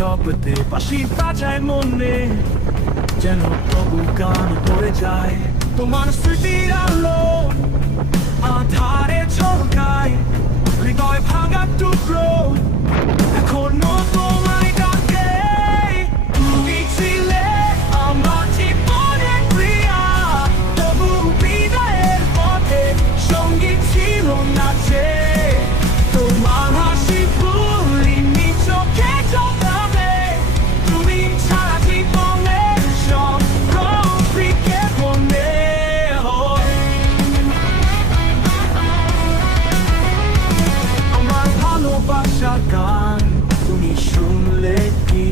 জগতে বাঁশি বাজায় মনে, যেন তবু গান পড়ে যায় তোমার স্মৃতির আলো আধারে ঝলকায়, হৃদয় ভাঙা টুকরো এখনো তোমায় ডাকে। তুমি ছিলে আমার জীবনের প্রিয়া, তবু বিদায়ের পথে সঙ্গী ছিল না যে। তোমার হাসি ভুলিনি চোখে জড়াবে, তুমি ছাড়া জীবনের সব ফিকে মনে হয়। আমার ভালোবাসার গান তুমি শুনলে কি,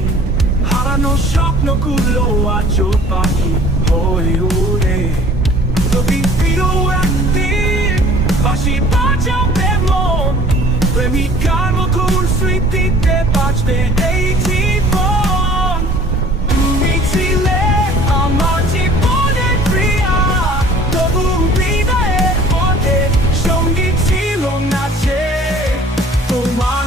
হারানো স্বপ্নগুলো আজও পাখি হয়ে উড়ে। তবে ফিরো একদিন বাঁশি বাজাবে মন, প্রেমিকার মধুর স্মৃতিতে বাঁচবে এই জীবন। তুমি ছিলে আমার জীবনের প্রিয়া, তবু বিদায়ের পথে সঙ্গী ছিল না যে। তোমার